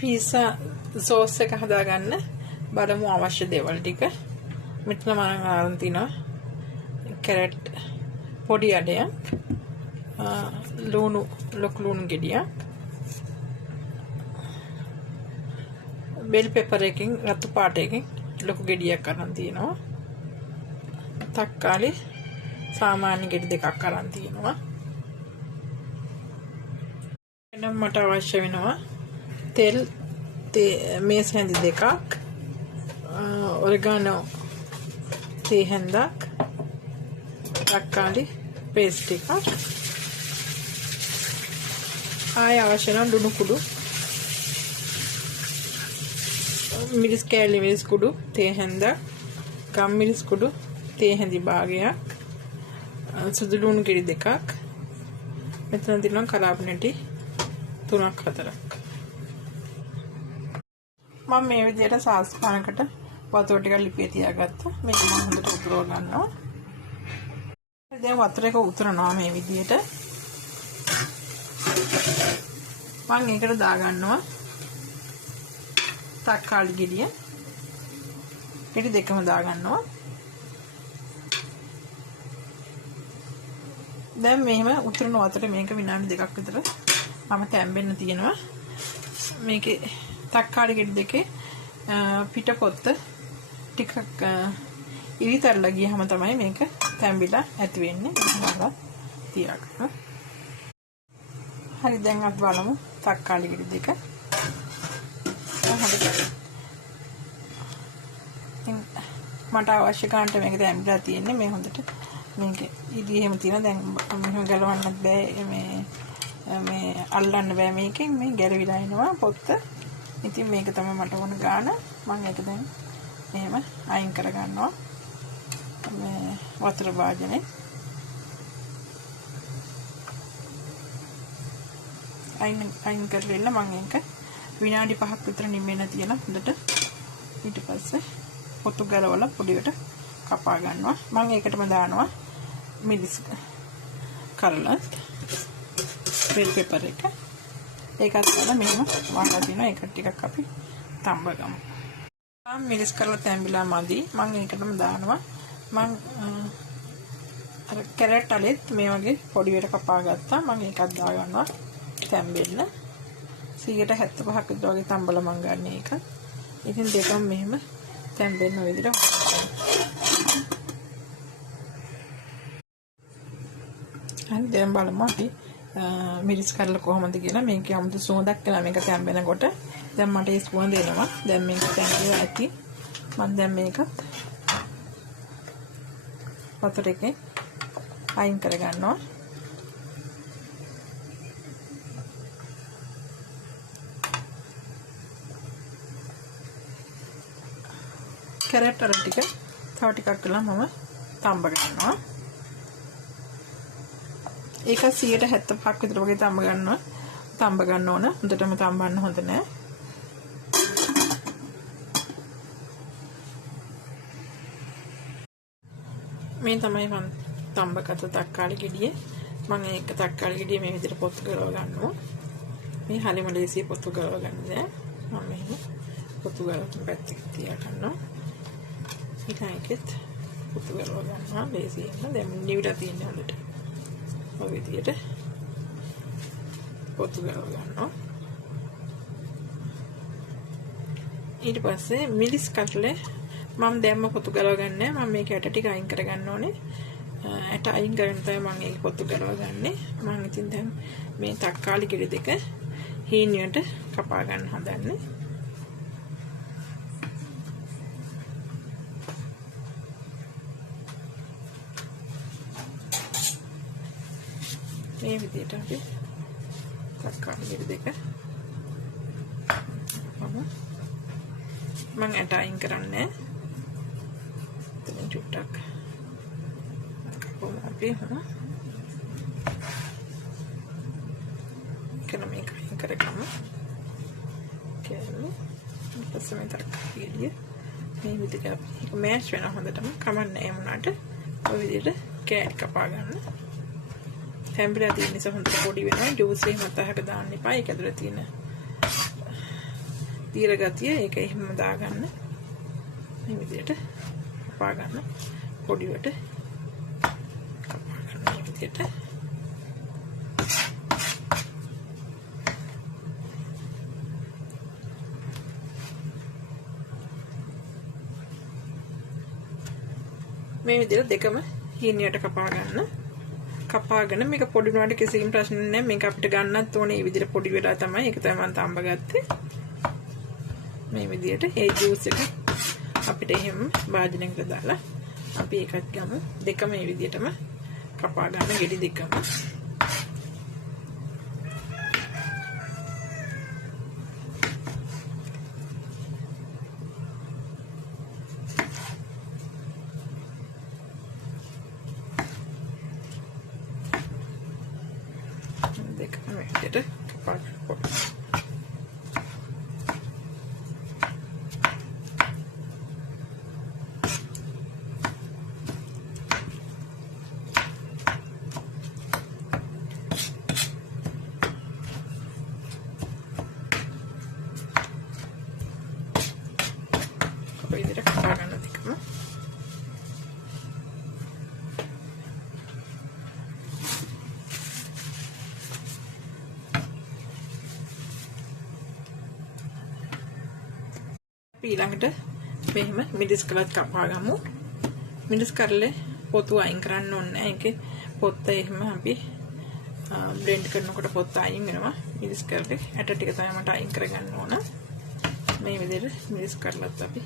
pizza sauce එක හදාගන්න බලමු අවශ්‍ය දේවල් ටික. මෙතන මම අරන් තිනවා කැරට් පොඩි අඩයක්, ලුණු ලොකු ලුණු ගෙඩියක්, බෙල් පෙපර් එකකින් රතු පාට එකකින් ලොකු ගෙඩියක් අරන් තිනවා. තක්කාලි සාමාන්‍ය ගෙඩි දෙකක් අරන් තිනවා. එනම් මට අවශ්‍ය වෙනවා තෙල් මේස් හැඳි දෙකක්, ඔරිගානෝ තේ හැන්දක්, තක්කාලි පේස්ට් ටිකක්, ආය අවශ්‍ය නම් ලුණු කුඩු, මිරිස් කෑලි මිරිස් කුඩු තේ හැන්දක්, ගම් මිරිස් කුඩු තේ හැඳි භාගයක්, සුදු ලුණු ගෙඩි දෙකක්, මෙතන තියෙනවා කලාපනටි 3-4ක්. මම මේ විදිහට සාස් පානකට වතුර ටිකක් ලිපේ තියාගත්තා. මේක මම හොඳට උතුරව ගන්නවා. දැන් වතුර එක උතුරනවා මේ විදිහට. මම ඒකට දාගන්නවා තක්කාලි ගෙඩිය. ගෙඩි දෙකම දාගන්නවා. දැන් මෙහෙම උතුරන වතුර මේක විනාඩි 2ක් විතර මම තැම්බෙන්න තියෙනවා. මේකේ තක්කාලි ගෙඩි දෙකේ පිටපොත්ත ටිකක් ඉරිතරලා ගියහම තමයි මේක තැම්බිලා ඇති වෙන්නේ. බලලා තියාගන්න. හරි, දැන් අපි බලමු තක්කාලි ගෙඩි දෙක. මට අවශ්‍ය ගන්නට මේක තැම්බිලා තියෙන්නේ. මේ හොඳට මේක ඉදි එහෙම තියෙන. දැන් මෙහෙම ගලවන්නත් බෑ, මේ අල්ලන්න බෑ මේකෙන්. මේ ගැලවිලා එනවා පොත්ත. ඉතින් මේක තමයි මට ඕන ගාන. මම ඒක දැන් මෙහෙම අයින් කර ගන්නවා මේ වතුර භාජනේ. අයින් කරලා මම ඒක විනාඩි 5ක් විතර නිමෙන්න තියලා හොඳට ඊට පස්සේ පොතු ගලවලා පොඩියට කපා ගන්නවා. මම ඒකටම දානවා මිරිස් කරලත් බෙල් පෙපර් එක. ඒකත් දාලා මෙහෙම වහලා දිනවා. ඒක ටිකක් අපි තඹ ගමු. මම මිරිස් කරලා තැම්බිලා මදි. මම ඒකටම දානවා මම අර කැරට් අලෙත් මේ වගේ පොඩියට කපා ගත්තා. මම ඒකත් දා ගන්නවා තැම්බෙන්න. 175ක් විතර වගේ තම්බලා මම ගන්න ඒක. ඉතින් දෙකම මෙහෙම තැම්බෙන්න ඔය විදිහට. හරි, දැන් බලමු අපි මිරිස් කරලා කොහොමද කියලා. මේකේ 아무තු සුවඳක් එනවා මේක තැම්බෙනකොට. දැන් මට ඒ සුවඳ එනවා. දැන් මේක තැම්බෙලා ඇති. මම දැන් මේකත් වතුර එකේ අයින් කර ගන්නවා. කැරට් අර ටික තව ටිකක් කළා මම තඹ ගන්නවා. ඒක 175ක් විතර වගේ තඹ ගන්නවා. තඹ ගන්න ඕන. හොඳටම තඹන්න හොඳ නෑ. මේ තමයි මම තඹගත තක්කාලි ගෙඩිය. මම ඒක තක්කාලි ගෙඩිය මේ විදිහට පොත්තු කරව ගන්නවා. මේ හරිම ලේසියි පොත්තු කරව ගන්න. මම මෙහෙම පොත්තු කරලා පැත්තක තියා ගන්නවා. ඊට පොත්තු කරව ගන්නවා ලේසියෙන්. දැන් නිවිලා තියෙන හොඳට ඔය විදිහට පොත්තු කරව ගන්නවා. ඊට පස්සේ මිරිස් කටලේ මම දැම්ම පොත්තු ගලව ගන්නෑ. මම මේක ඇට ටික අයින් කර ගන්න ඕනේ. ඇට අයින් කරගෙන තමයි මම ඒක පොත්තු ගලව ගන්නෙ. මම ඉතින් දැන් මේ තක්කාලි ගෙඩි දෙක හීනියට කපා ගන්න හදන්නේ. මේ විදිහට අපි තක්කාලි ගෙඩි දෙක මම ඇට අයින් කරන්නේ. චුට්ටක් අපි කරන මේක අයින් කරගමු. කියන්නේ ඊපස්සේ මේ තක්කාලි ගෙඩිය මේ විදිහට අපි මෑෂ් වෙන හොඳටම කමන්නේ ඒ වුණාට ඔය විදිහට කෑලි කපා ගන්න. තැම්බිලා තියෙන නිසා හොඳට පොඩි වෙනවා. ජූස් එකේ මතහක දාන්න එපා. ඒක ඇතුලේ තියෙන තීර ගතිය ඒක එහෙම දාගන්න. මේ විදිහට කපා ගන්න. පොඩිවට කපා ගන්න මේ විදිහට. මේ විදිහට දෙකම හීනියට කපා ගන්න. කපාගෙන මේක පොඩි වුණාට කිසිම ප්‍රශ්නයක් නැහැ. මේක අපිට ගන්නත් ඕනේ මේ විදිහට පොඩි වෙලා තමයි. ඒක තමයි මම තඹ ගත්තේ. මේ විදිහට ඒ ජූස් එක අපිට එහෙම භාජනයකට දාලා අපි ඒකත් ගමු. දෙකම මේ විදිහටම කපා ගන්න ගෙඩි දෙකම. දෙකම මේ විදිහට කපා ගන්න. විදිහට කපා ගන්න දෙකම. ඊළඟට මෙහෙම මිදිස් කළත් කපා ගමු. මිදිස් කරලේ පොතු අයින් කරන්න ඕනේ නැහැ. ඒකේ පොත්ත එහෙම අපි බ්ලෙන්ඩ් කරනකොට පොත්ත අයින් වෙනවා. මිදිස් කරලේ ඇට ටික තමයි මට අයින් කරගන්න ඕන. මේ විදිහට මිදිස් කරලත් අපි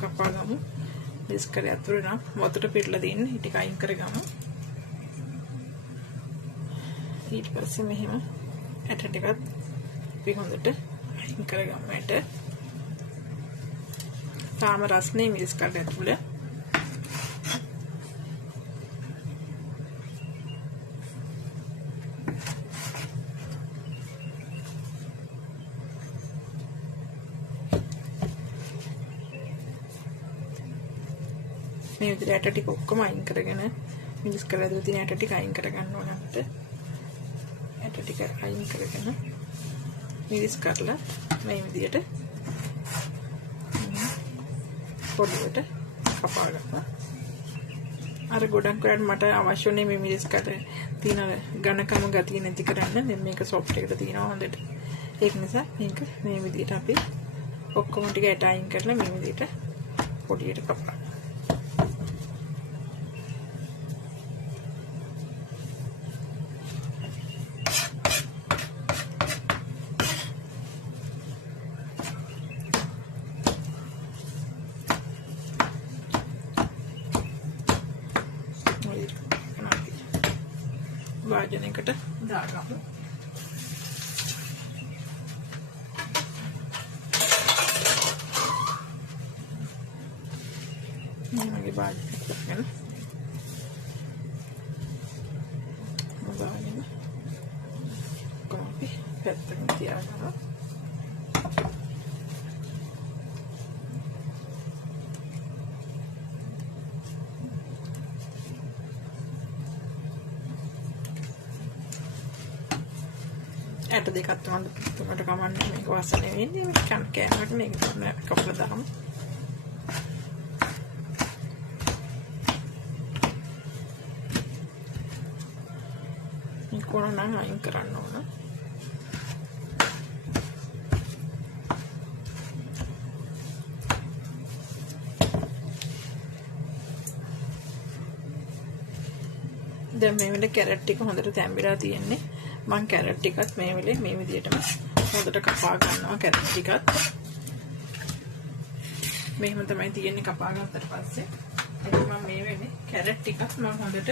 කපා ගමු. මිදිස් කරේ අතුරු නම් වතුර පිරලා දෙන්න ටික අයින් කරගමු. ඊට පස්සේ මෙහෙම ඇට ටිකත් අපි හොඳට අයින් කරගමු. ඇට තාම රස්නේ මිදිස් කරලා ඇතුළේ. මේ විදිහට ඇට ටික ඔක්කොම අයින් කරගෙන මිදිස් කරලා දාලා තියෙන ඇට ටික අයින් කරගන්න ඕන අපිට. ඇට ටික අයින් කරගෙන මිදිස් කරලා මේ විදිහට පොඩියට කපා ගන්නවා. අර ගොඩක් කරාට මට අවශ්‍ය නැහැ මේ මිදිස් කරේ තියෙන ඝනකම ගතිය නැති කරන්න. දැන් මේක සොෆ්ට් එකට තියෙනවා හොඳට. ඒක නිසා මේක මේ විදිහට අපි ඔක්කොම ටික ඇට අයින් කරලා මේ විදිහට පොඩියට කපා. වාජනයකට දාගමු. මගේ වාජනයකට ගන්න. වාජනය කොහොමද පැත්තකින් තියාගන්න. ඇට දෙකක් තුනට කමන්නේ මේක වසනේ වෙන්නේ මේක කෑමකට මේක තමයි කපලා දාමු. මේක කොහොමද අයින් කරන්න ඕන. දැන් මේ වෙලේ කැරට් ටික හොඳට තැම්බිලා තියෙන්නේ. මම කැරට් ටිකත් මේ වෙලේ මේ විදිහටම හොඳට කපා ගන්නවා. කැරට් ටිකත් මෙහෙම තමයි තියෙන්නේ කපා ගන්නතර පස්සේ. එතකොට මම මේ වෙලේ කැරට් ටිකත් මම හොඳට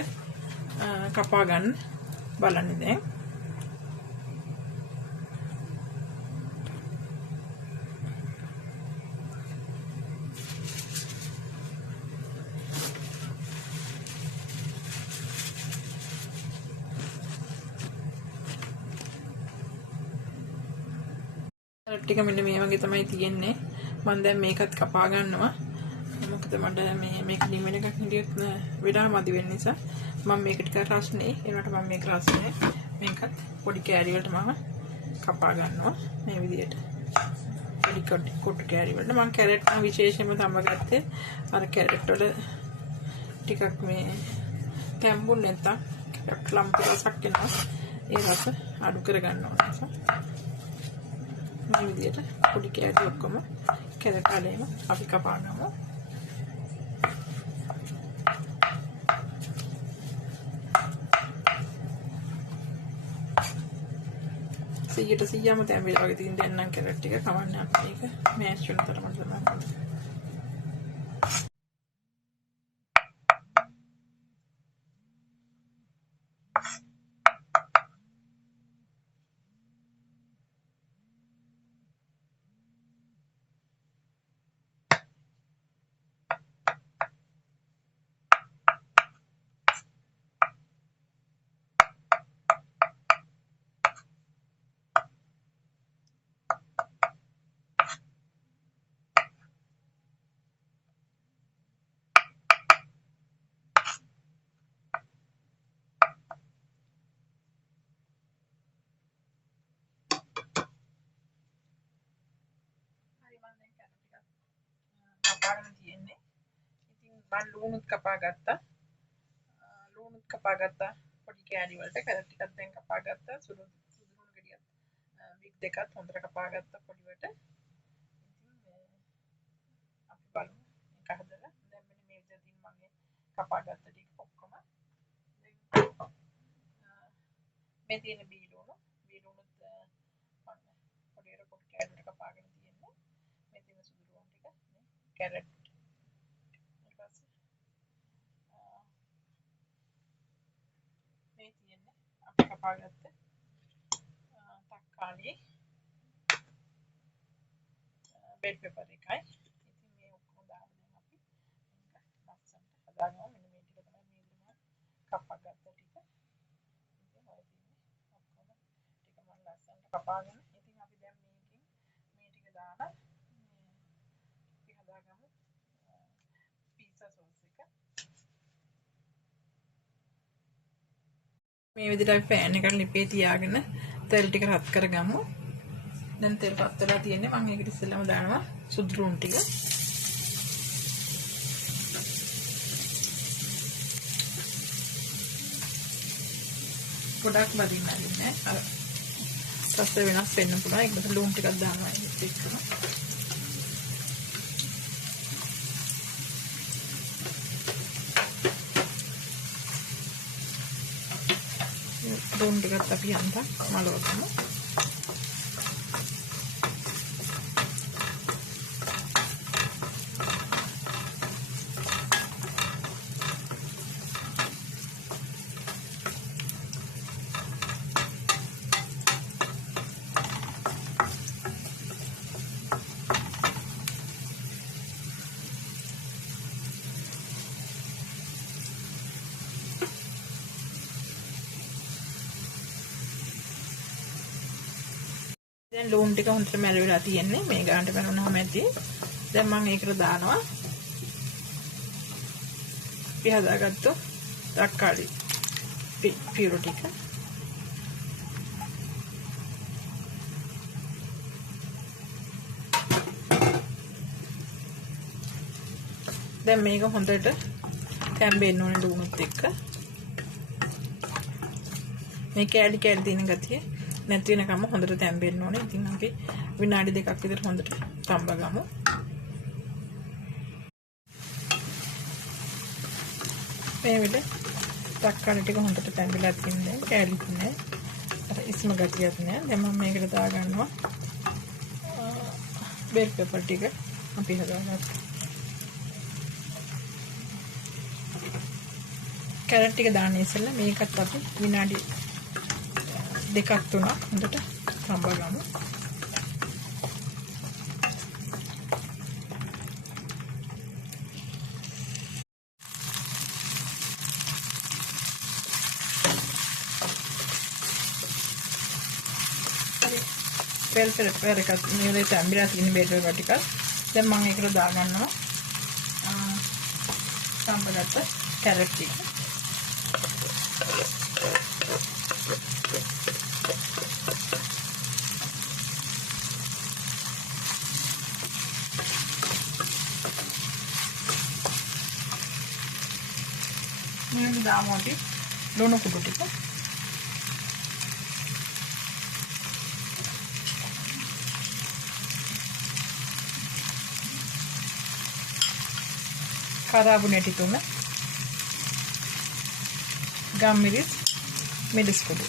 කපා ගන්න බලන්නේ දැන්. ටික මෙන්න මේ වගේ තමයි තියෙන්නේ. මම දැන් මේකත් කපා ගන්නවා. මොකද මට මේක නිවෙන එකක් හිටියොත් විඩා මදි වෙන නිසා මම මේක ටික රස්නේ. ඒකට මම මේක රස්නේ. මේකත් පොඩි කෑලි වලට මම කපා ගන්නවා මේ විදිහට. පොඩි කොටු කෑලි වලට මම කැරට් නම් විශේෂයෙන්ම තම ගත්තේ අර කැරට් වල ටිකක් මේ තැම්බුනේ නැත්තම් ලම්පු රසක් එනවා ඒ රස අඩු කරගන්න ඕන නිසා මේ විදිහට පොඩි කෑලි ඔක්කොම කැරට් වලේම අපි කපා ගමු 100%ම තැඹිලා වගේ තියෙන දෙන්නම් කැරට් ටික කවන්න අපිට ඒක මෑෂ් වෙන තරමට තමයි. කපාගෙන තියෙන්නේ. ඉතින් මම ලුණුත් කපා ගත්තා. පොඩි කෑලි වලට කැරට් ටිකක් දැන් කපා ගත්තා. සුදු ලුණු ගෙඩියක් බිග් දෙකක් හොඳට කපා ගත්තා පොඩිවට. ඉතින් අපි බලමු මේක හදලා. දැන් මෙන්න මේ විදිහට මම කපා ගත්ත ටික ඔක්කොම මේ තියෙන බීලුණුත් මම පොඩියට පොඩි කෑලි වලට කපාගෙන තියෙන්නේ. මේ තියෙන සුදු ලුණු ටික කැරට් මේ තියෙන්නේ අපි කපාගත්ත තක්කාලි බෙල් පෙපර් එකයි. ඉතින් මේ ඔක්කොම දාලා දැන් අපි මේක ලස්සනට හදාගමු. මෙන්න මේ ටික තමයි මේ කපාගත්ත ටික. ඉතින් ඔය තියෙන්නේ ඔක්කොම ටික මම ලස්සනට කපාගෙන ඉතින් අපි දැන් මේකෙන් මේ ටික දාලා අපි හදාගමු පීසා සෝස් එක. මේ විදිහට අපි පෑන් එකට ලිපේ තියාගෙන තෙල් ටික රත් කරගමු. දැන් තෙල් රත් වෙලා තියෙන්නේ. මම ඒකට ඉස්සෙල්ලාම දානවා සුදු ලුණු ටික. ගොඩක් බදින්න නැහැ. අර රස වෙනස් වෙන්න පුළුවන්. ඒකට ලුණු ටිකක් දානවා ඒකත් එක්කම. ලුණු ටිකත් අපි යන්තම් මලවගමු. දැන් ලුණු ටික හොඳට මැල වෙලා තියෙන්නේ. මේ ගානට මැරුණාම ඇති. දැන් මම ඒකට දානවා අපි හදාගත්තු තක්කාලි පියුරු ටික. දැන් මේක හොඳට තැම්බෙන්න ඕනේ ලුණුත් එක්ක. මේ කෑලි තියෙන ගතිය නැති වෙනකම් හොඳට තැම්බෙන්න ඕනේ. ඉතින් අපි විනාඩි 2ක් විතර හොඳට තම්බගමු. මේ විදිහට තක්කාලි ටික හොඳට තැම්බිලා තින්නේ. කෑලි තින්නේ. අර ඉස්ම ගතියක් නෑ. දැන් මම මේකට දා ගන්නවා බෙල් පෙපර් ටික අපි හදාගත්තා. කැරට් ටික දාන්න ඉස්සෙල්ලා මේකත් අපි විනාඩි 2ක් 3ක් හොඳට තම්බගමු. බෙල් පෙපර් එකත් මේ තැම්බිලා තියෙන බෙල් පෙපර් ටික දැන් මම ඒකට දා ගන්නවා තම්බගත්ත කැරට් ටික. දාමු අපි ලුණු කුඩු ටික. කරාබු නැටි 3, ගම්මිරිස්, මිරිස් කුඩු.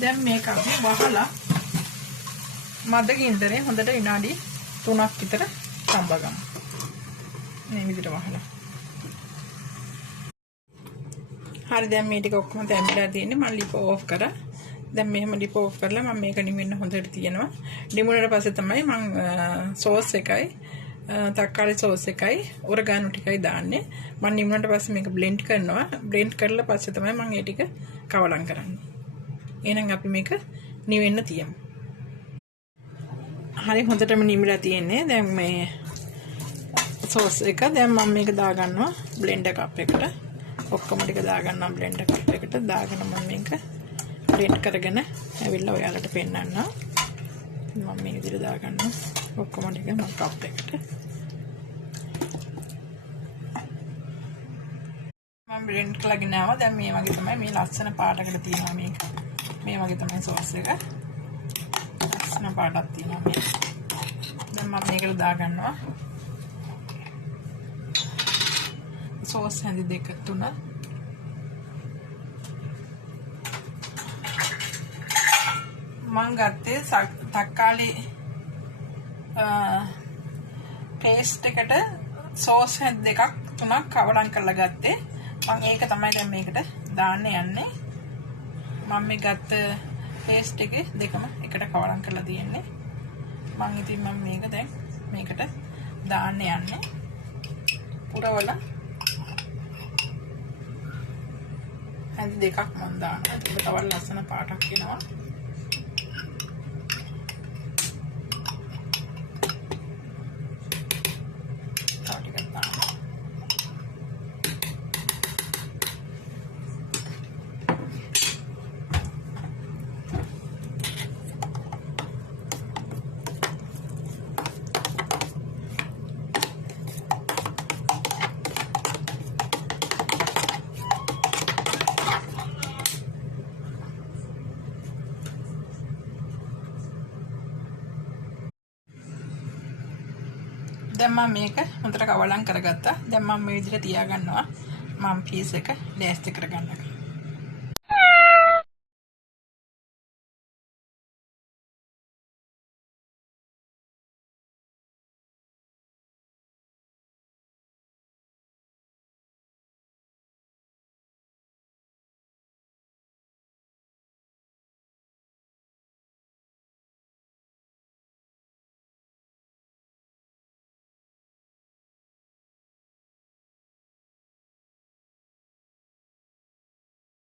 දැන් මේක අපි වහලා මද ගින්දරේ හොඳට විනාඩි 3ක් විතර තඹගමු. මේ විදිහට වහලා. හරි දැන් මේ ටික ඔක්කොම තැම්බිලා තියෙන්නේ. මම ලිප ඕෆ් කරා. දැන් මෙහෙම ලිප ඕෆ් කරලා මම මේක නිවෙන්න හොඳට තියෙනවා. නිමුණට පස්සේ තමයි මම සෝස් එකයි තක්කාලි සෝස් එකයි ඔරගානු ටිකයි දාන්නේ. මම නිමුණට පස්සේ මේක බ්ලෙන්ඩ් කරනවා. බ්ලෙන්ඩ් කරලා පස්සේ තමයි මම මේ ටික කවලම් කරන්නේ. එහෙනම් අපි මේක නිවෙන්න තියමු. හරි හොඳටම නිමිලා තියෙන්නේ. දැන් මේ සෝස් එක දැන් මම මේක දා ගන්නවා බ්ලෙන්ඩර් කප් එකට. ඔක්කොම ටික දා ගන්නවා බ්ලෙන්ඩර් කප් එකට. දාගෙන මම මේක බ්ලෙන්ඩ් කරගෙන ඇවිල්ලා ඔයාලට පෙන්නන්නම්. මම මේ විදිහට දා ගන්නවා ඔක්කොම ටික මම කප් එකට. මම බ්ලෙන්ඩ් කරගෙන ආවා. දැන් මේ වගේ තමයි මේ ලස්සන පාටකට තියෙනවා මේක. මේ වගේ තමයි සෝස් එක. ලස්සන පාටක් තියෙනවා මේ. දැන් මම මේකට දා ගන්නවා සෝස් හැඳි 2 3. මම ගත්තේ තක්කාලි පේස්ට් එකට සෝස් හැඳි 2ක් 3ක් කවලම් කරලා ගත්තේ. මම ඒක තමයි දැන් මේකට දාන්න යන්නේ. මම මේ ගත්ත පේස්ට් එකේ දෙකම එකට කවලම් කරලා තියෙන්නේ. මම ඉතින් මම මේක දැන් මේකට දාන්න යන්නේ. පුරවලා හැඳි 2ක් මම දානවා. ඒක තව ලස්සන පාටක් එනවා. දැන් මම මේක හොඳට කවලම් කරගත්තා. දැන් මම මේ විදිහට තියා ගන්නවා. මම පීස් එක ලෑස්ති කරගන්නවා.